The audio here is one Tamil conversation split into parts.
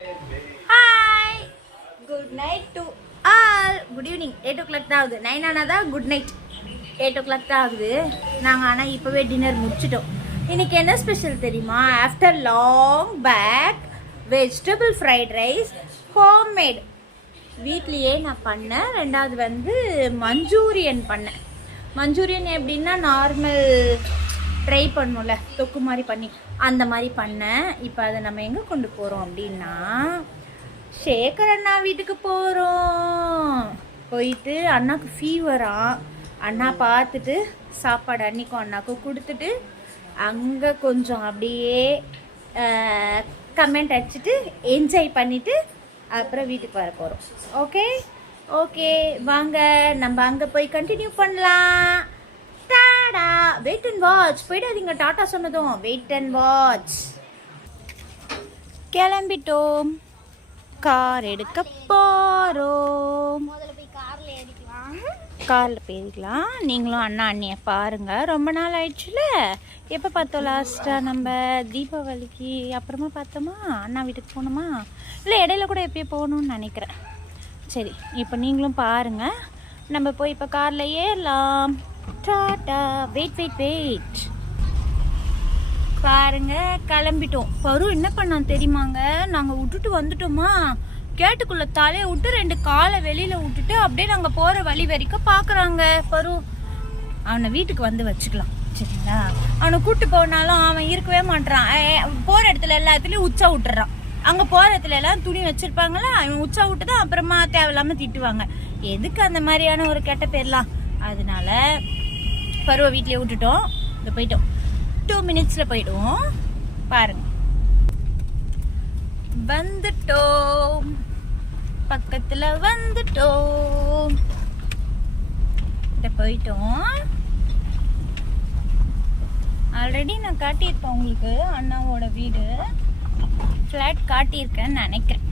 Hi, good night to all. Good evening. 8 o'clock தான் ஆகுது. 9 ஆனால் தான் குட் நைட். 8 o'clock தான் ஆகுது. நாங்கள் ஆனால் இப்போவே டின்னர் முடிச்சிட்டோம். இன்னைக்கு என்ன ஸ்பெஷல் தெரியுமா? After long back vegetable fried rice homemade வீட்லேயே நான் பண்ணேன். ரெண்டாவது வந்து மஞ்சூரியன் பண்ணேன். மஞ்சூரியன் எப்படின்னா நார்மல் ட்ரை பண்ணும்ல, தொக்கு மாதிரி பண்ணி அந்த மாதிரி பண்ணேன். இப்போ அதை நம்ம எங்கே கொண்டு போகிறோம் அப்படின்னா சேகர் அண்ணா வீட்டுக்கு போகிறோம். போயிட்டு அண்ணாக்கு ஃபீவரா, அண்ணா பார்த்துட்டு சாப்பாடு அன்னைக்கும் அண்ணாக்கும் கொடுத்துட்டு அங்கே கொஞ்சம் அப்படியே கமெண்ட் அடிச்சுட்டு என்ஜாய் பண்ணிவிட்டு அப்புறம் வீட்டுக்கு வர போகிறோம். ஓகே ஓகே, வாங்க நம்ம அங்கே போய் கண்டினியூ பண்ணலாம். Tata, wait and watch. போயிடாதீங்க, டாட்டா சொன்னதும் வெயிட் அண்ட் வாட்ச். கிளம்பிட்டோம், கார் எடுக்க போகிறோம். காரில் போயிருக்கலாம். நீங்களும் அண்ணா அண்ணியை பாருங்கள். ரொம்ப நாள் ஆயிடுச்சுல. எப்போ பார்த்தோம் லாஸ்ட்டாக? நம்ம தீபாவளிக்கு அப்புறமா பார்த்தோமா? அண்ணா வீட்டுக்கு போகணுமா? இல்லை இடையில கூட எப்பயோ போகணும்னு நினைக்கிறேன். சரி, இப்போ நீங்களும் பாருங்கள். நம்ம போய் இப்போ காரில் ஏறலாம். டாடா. Wait wait wait. பாருங்க, கிளம்பிட்டோம். பரு என்ன பண்ணான் தெரியுமாங்க? நாங்கள் விட்டுட்டு வந்துட்டோமா, கேட்டுக்குள்ள தலையை விட்டு 2 காலை வெளியில விட்டுட்டு அப்படியே நாங்கள் போகிற வழி வரைக்கும் பார்க்குறாங்க. பரு, அவனை வீட்டுக்கு வந்து வச்சுக்கலாம் சரிங்களா? அவனை கூப்பிட்டு போனாலும் அவன் இருக்கவே மாட்டான். போகிற இடத்துல எல்லாத்துலேயும் உச்சா விட்டுறான். அங்கே போகிற இடத்துல எல்லாம் துணி வச்சுருப்பாங்களா, அவன் உச்சா விட்டு தான் அப்புறமா தேவையில்லாமல் திட்டுவாங்க. எதுக்கு அந்த மாதிரியான ஒரு கெட்ட பேர்லாம்? அதனால பருவ வீட்லேயே விட்டுட்டோம். இப்போ போயிட்டோம். 2 minutes போயிடுவோம். பாருங்க, வந்துட்டோம், பக்கத்துல வந்துட்டோம். போயிட்டோம். ஆல்ரெடி நான் காட்டியிருப்பேன் உங்களுக்கு அண்ணாவோட வீடு. ஃப்ளாட் காட்டியிருக்கேன்னு நினைக்கிறேன்.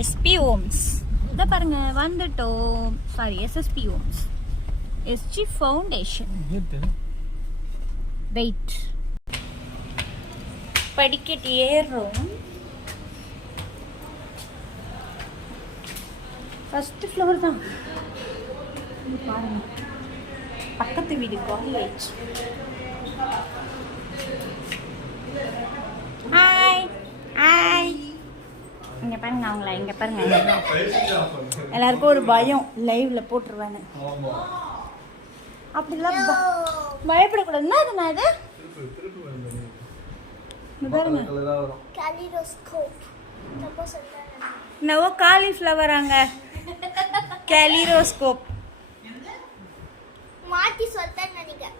எஸ்பி ஹோம்ஸ் இதை பாருங்க, வந்துட்டோம். Sorry, SSP homes, SG foundation. Wait, படிக்கட்டு ஏறுறோம். ஃபர்ஸ்ட் ஃப்ளோர் தான் பாருங்க. பக்கத்து வீடு காலேஜ். Hi hi. இங்க பாருங்க, அவங்கள இங்க பாருங்க. எல்லாருக்கும் ஒரு பயம், லைவ்ல போட்டுருவேன்னு. அப்படிலாம் பயப்படக்கூடாதுன்னா அது நான் இது பாருங்க. நவோ காலிஃப்ளவராங்க. கேலிரோஸ்கோப் மாத்தி சொல்றேன் நினைக்கிறேன்.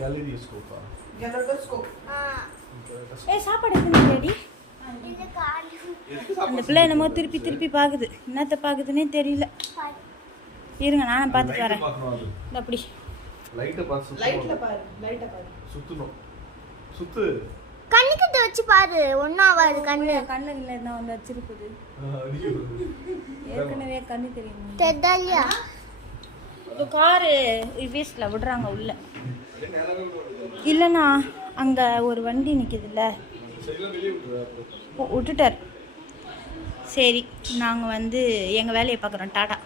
கேலிரோஸ்கோப்பா? கேலிரோஸ்கோப். சாப்பாடு எப்படி? அந்த பிள்ளை என்னமோ திருப்பி திருப்பி பாக்குது. என்னத்த பாக்குதுன்னே தெரியல. இருங்க, நானும் பார்த்துட்டு வரேன். அப்படி லைட்ட பாரு, லைட்ட பாரு. சுத்துணும், சுத்து. கண்ணுக்கு வச்சு பாரு, ஒண்ணாவாது. கண்ணு இல்ல, நான் வந்து வச்சிருக்குது. ஏற்கனவே கண்ணு தெரியும். தெரியலையா? ஒரு காரு ரிவர்ஸ்ல விடுறாங்க உள்ள. இல்லைண்ணா, அங்க ஒரு வண்டி நிக்குதுல்ல, விட்டுட்டார். சரி, நாங்கள் வந்து எங்கள் வேலையை பார்க்குறோம். டாடா.